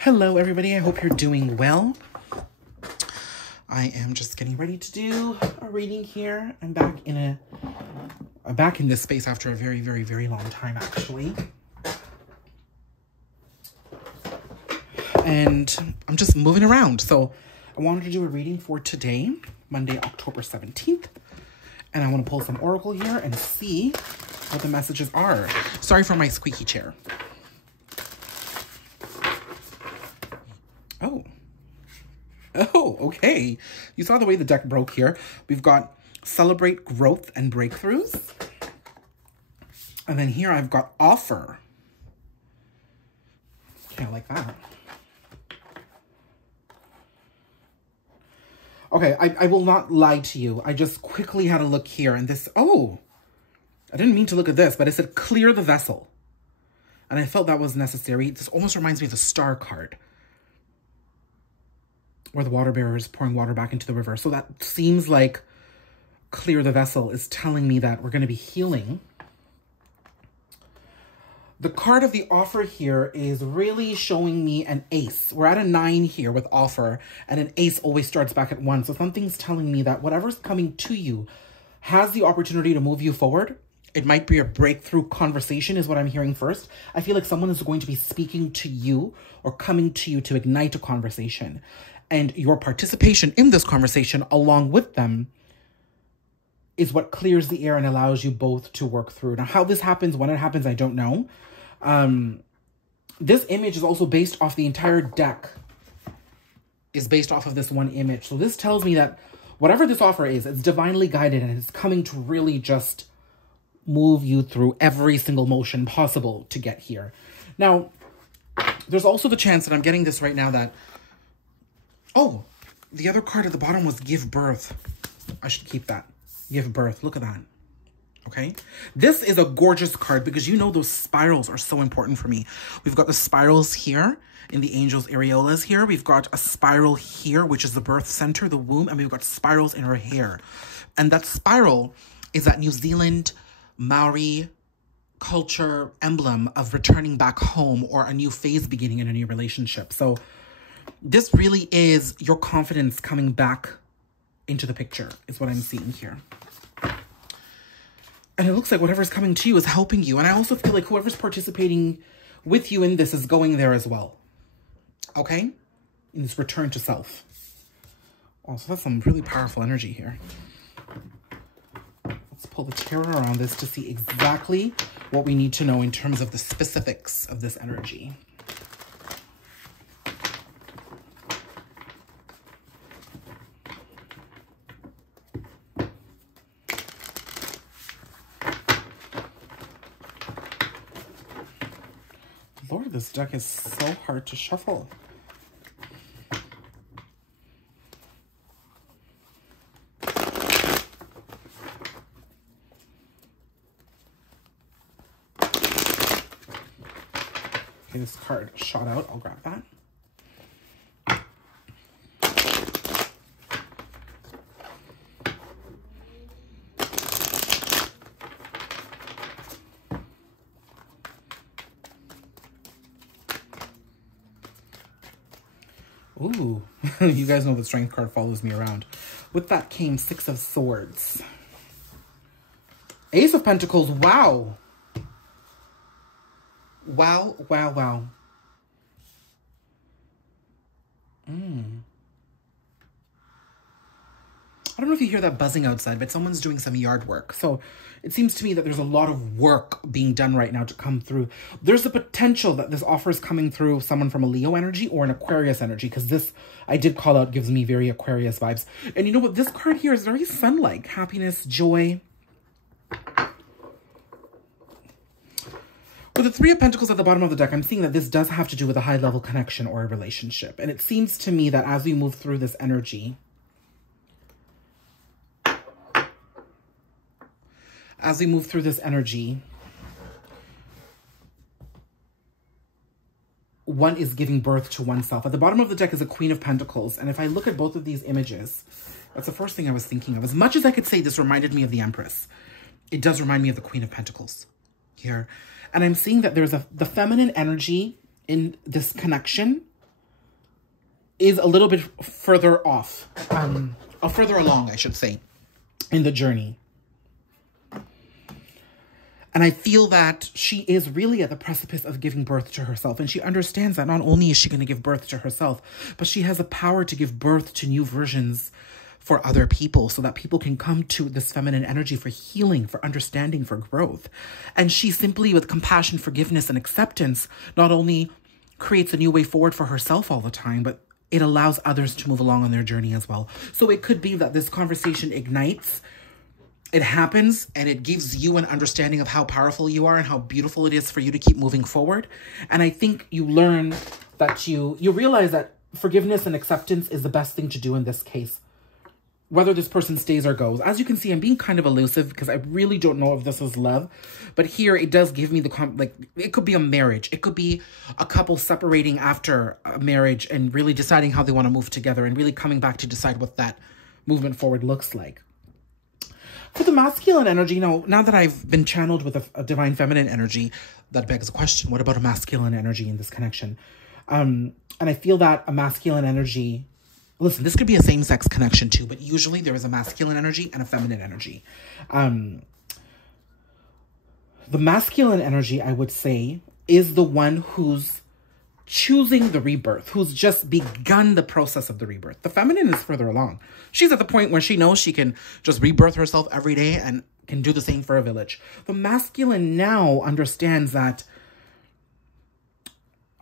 Hello, everybody. I hope you're doing well. I am just getting ready to do a reading here. I'm back in this space after a very, very, very long time, actually. And I'm just moving around. So I wanted to do a reading for today, Monday, October 17th. And I want to pull some oracle here and see what the messages are. Sorry for my squeaky chair. Oh, okay. You saw the way the deck broke here. We've got celebrate growth and breakthroughs. And then here I've got offer. Okay, I like that. Okay, I will not lie to you. I just quickly had a look here and this, oh, I didn't mean to look at this, but it said clear the vessel. And I felt that was necessary. This almost reminds me of the star card, where the water bearer is pouring water back into the river. So that seems like clear the vessel is telling me that we're going to be healing. The card of the offer here is really showing me an ace. We're at a 9 here with offer, and an ace always starts back at 1. So something's telling me that whatever's coming to you has the opportunity to move you forward. It might be a breakthrough conversation is what I'm hearing first. I feel like someone is going to be speaking to you or coming to you to ignite a conversation. And your participation in this conversation along with them is what clears the air and allows you both to work through. Now, how this happens, when it happens, I don't know. This image is also based off the entire deck is based off of this one image. So this tells me that whatever this offer is, it's divinely guided and it's coming to really just move you through every single motion possible to get here. Now, there's also the chance that I'm getting this right now that, oh, the other card at the bottom was give birth. I should keep that. Give birth. Look at that. Okay. This is a gorgeous card because you know those spirals are so important for me. We've got the spirals here in the angel's areolas here. We've got a spiral here, which is the birth center, the womb, and we've got spirals in her hair. And that spiral is that New Zealand Maori culture emblem of returning back home or a new phase beginning in a new relationship. So this really is your confidence coming back into the picture is what I'm seeing here. And it looks like whatever's coming to you is helping you. And I also feel like whoever's participating with you in this is going there as well. Okay? In this return to self. Oh, so that's some really powerful energy here. Let's pull the tarot around this to see exactly what we need to know in terms of the specifics of this energy. Lord, this deck is so hard to shuffle. Okay, this card shot out. I'll grab that. Ooh, you guys know the strength card follows me around. With that came 6 of Swords. Ace of Pentacles, wow. Wow, wow, wow. I don't know if you hear that buzzing outside, but someone's doing some yard work. So it seems to me that there's a lot of work being done right now to come through. There's the potential that this offer is coming through someone from a Leo energy or an Aquarius energy, because this, I did call out, gives me very Aquarius vibes. And you know what? This card here is very sun-like. Happiness, joy. With the 3 of Pentacles at the bottom of the deck, I'm seeing that this does have to do with a high-level connection or a relationship. And it seems to me that as we move through this energy, one is giving birth to oneself. At the bottom of the deck is a Queen of Pentacles. And if I look at both of these images, that's the first thing I was thinking of. As much as I could say this reminded me of the Empress, it does remind me of the Queen of Pentacles here. And I'm seeing that there's the feminine energy in this connection is a little bit further off, further along, I should say, in the journey. And I feel that she is really at the precipice of giving birth to herself. And she understands that not only is she going to give birth to herself, but she has the power to give birth to new versions for other people, so that people can come to this feminine energy for healing, for understanding, for growth. And she simply, with compassion, forgiveness, and acceptance, not only creates a new way forward for herself all the time, but it allows others to move along on their journey as well. So it could be that this conversation ignites, it happens, and it gives you an understanding of how powerful you are and how beautiful it is for you to keep moving forward. And I think you learn that you realize that forgiveness and acceptance is the best thing to do in this case, whether this person stays or goes. As you can see, I'm being kind of elusive because I really don't know if this is love. But here it does give me the, it could be a marriage. It could be a couple separating after a marriage and really deciding how they want to move together and really coming back to decide what that movement forward looks like. For the masculine energy, now that I've been channeled with a divine feminine energy, that begs a question. What about a masculine energy in this connection? And I feel that a masculine energy... Listen, this could be a same-sex connection too, but usually there is a masculine energy and a feminine energy. The masculine energy, I would say, is the one who's choosing the rebirth, who's just begun the process of the rebirth. The feminine is further along. She's at the point where she knows she can just rebirth herself every day and can do the same for a village. The masculine now understands that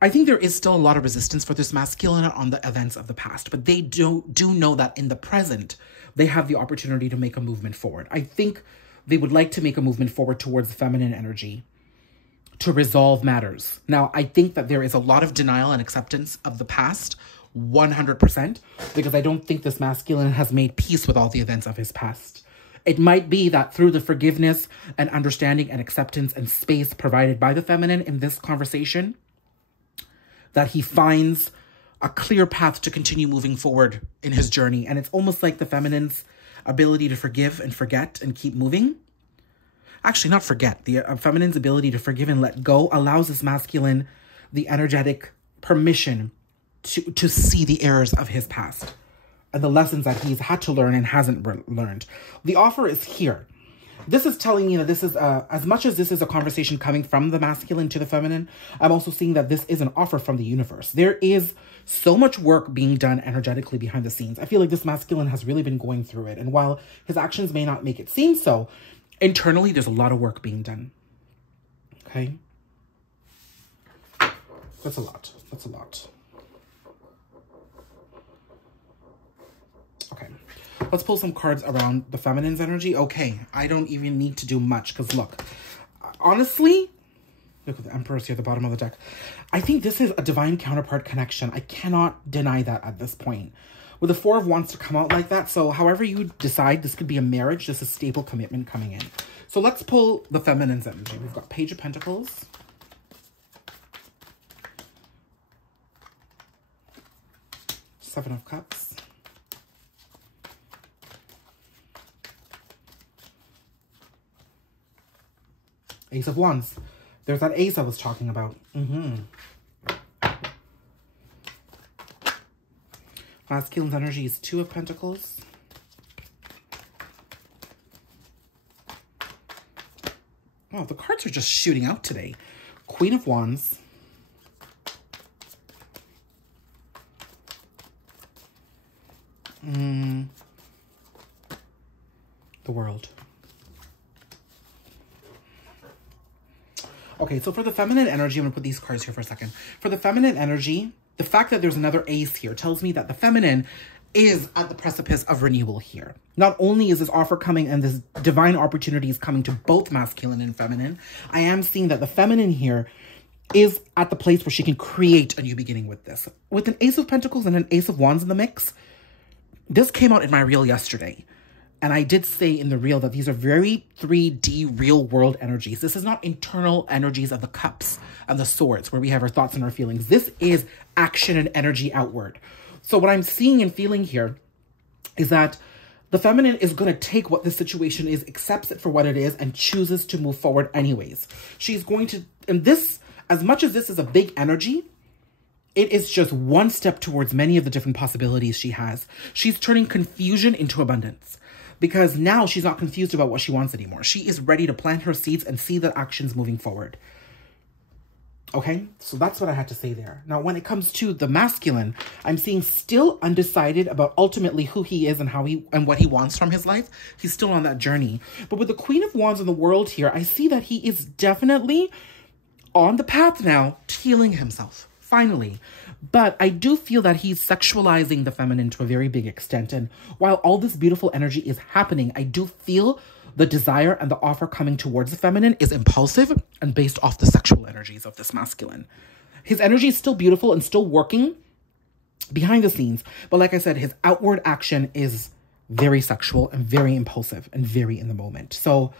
I think there is still a lot of resistance for this masculine on the events of the past, but they do know that in the present, they have the opportunity to make a movement forward. I think they would like to make a movement forward towards the feminine energy to resolve matters. Now, I think that there is a lot of denial and acceptance of the past, 100%, because I don't think this masculine has made peace with all the events of his past. It might be that through the forgiveness and understanding and acceptance and space provided by the feminine in this conversation, that he finds a clear path to continue moving forward in his journey. And it's almost like the feminine's ability to forgive and forget and keep moving. Actually, not forget. The feminine's ability to forgive and let go allows this masculine the energetic permission to see the errors of his past and the lessons that he's had to learn and hasn't learned. The offer is here. This is telling me that this is, as much as this is a conversation coming from the masculine to the feminine, I'm also seeing that this is an offer from the universe. There is so much work being done energetically behind the scenes. I feel like this masculine has really been going through it. And while his actions may not make it seem so, internally, there's a lot of work being done. Okay? That's a lot. That's a lot. Okay. Let's pull some cards around the feminine's energy. Okay, I don't even need to do much because look, honestly, look at the Empress here at the bottom of the deck. I think this is a divine counterpart connection. I cannot deny that at this point. With the Four of Wands to come out like that, so however you decide, this could be a marriage, this is stable commitment coming in. So let's pull the feminine's energy. We've got Page of Pentacles. Seven of Cups. Ace of Wands. There's that ace I was talking about. Masculine's energy is Two of Pentacles. Oh, the cards are just shooting out today. Queen of Wands. The World. Okay, so for the feminine energy, I'm going to put these cards here for a second. For the feminine energy, the fact that there's another ace here tells me that the feminine is at the precipice of renewal here. Not only is this offer coming and this divine opportunity is coming to both masculine and feminine, I am seeing that the feminine here is at the place where she can create a new beginning with this. With an Ace of Pentacles and an Ace of Wands in the mix, this came out in my reel yesterday. And I did say in the reel that these are very 3D real world energies. This is not internal energies of the cups and the swords where we have our thoughts and our feelings. This is action and energy outward. So what I'm seeing and feeling here is that the feminine is going to take what this situation is, accepts it for what it is, and chooses to move forward anyways. She's going to, and this, as much as this is a big energy, it is just one step towards many of the different possibilities she has. She's turning confusion into abundance because now she's not confused about what she wants anymore. She is ready to plant her seeds and see the actions moving forward. Okay, so that's what I had to say there. Now, when it comes to the masculine, I'm seeing still undecided about ultimately who he is and how he and what he wants from his life. He's still on that journey. But with the Queen of Wands in the world here, I see that he is definitely on the path now to healing himself, finally. But I do feel that he's sexualizing the feminine to a very big extent. And while all this beautiful energy is happening, I do feel the desire and the offer coming towards the feminine is impulsive and based off the sexual energies of this masculine. His energy is still beautiful and still working behind the scenes. But like I said, his outward action is very sexual and very impulsive and very in the moment. So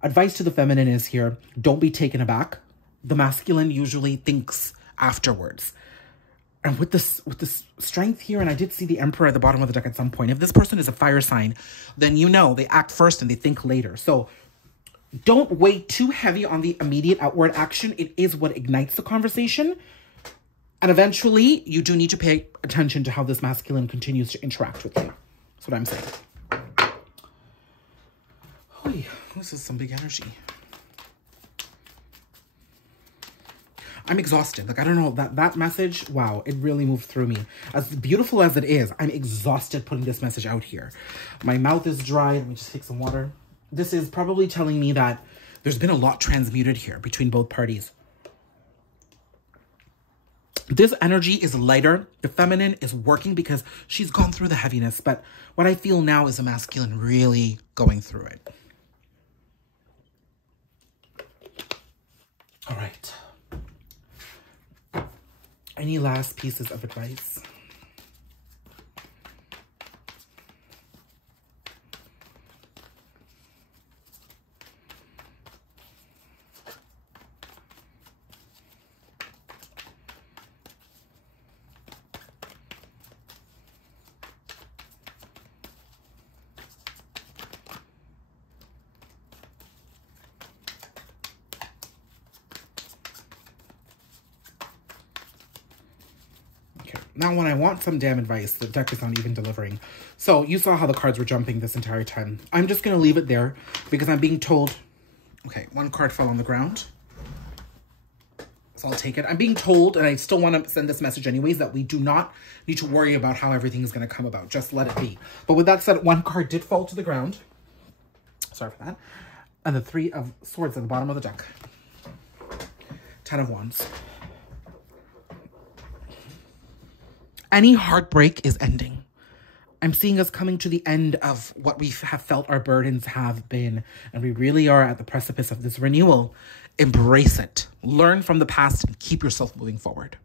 advice to the feminine is here, don't be taken aback. The masculine usually thinks afterwards. And with this strength here, and I did see the Emperor at the bottom of the deck at some point. If this person is a fire sign, then you know they act first and they think later. So don't weigh too heavy on the immediate outward action. It is what ignites the conversation. And eventually, you do need to pay attention to how this masculine continues to interact with you. That's what I'm saying. Oh, this is some big energy. I'm exhausted. Like, I don't know, that message, wow, it really moved through me. As beautiful as it is, I'm exhausted putting this message out here. My mouth is dry. Let me just take some water. This is probably telling me that there's been a lot transmuted here between both parties. This energy is lighter. The feminine is working because she's gone through the heaviness. But what I feel now is a masculine really going through it. All right. Any last pieces of advice? Now, when I want some damn advice, the deck is not even delivering. So you saw how the cards were jumping this entire time. I'm just going to leave it there because I'm being told... Okay, one card fell on the ground. So I'll take it. I'm being told, and I still want to send this message anyways, that we do not need to worry about how everything is going to come about. Just let it be. But with that said, one card did fall to the ground. Sorry for that. And the Three of Swords at the bottom of the deck. 10 of Wands. Any heartbreak is ending. I'm seeing us coming to the end of what we have felt our burdens have been. And we really are at the precipice of this renewal. Embrace it. Learn from the past and keep yourself moving forward.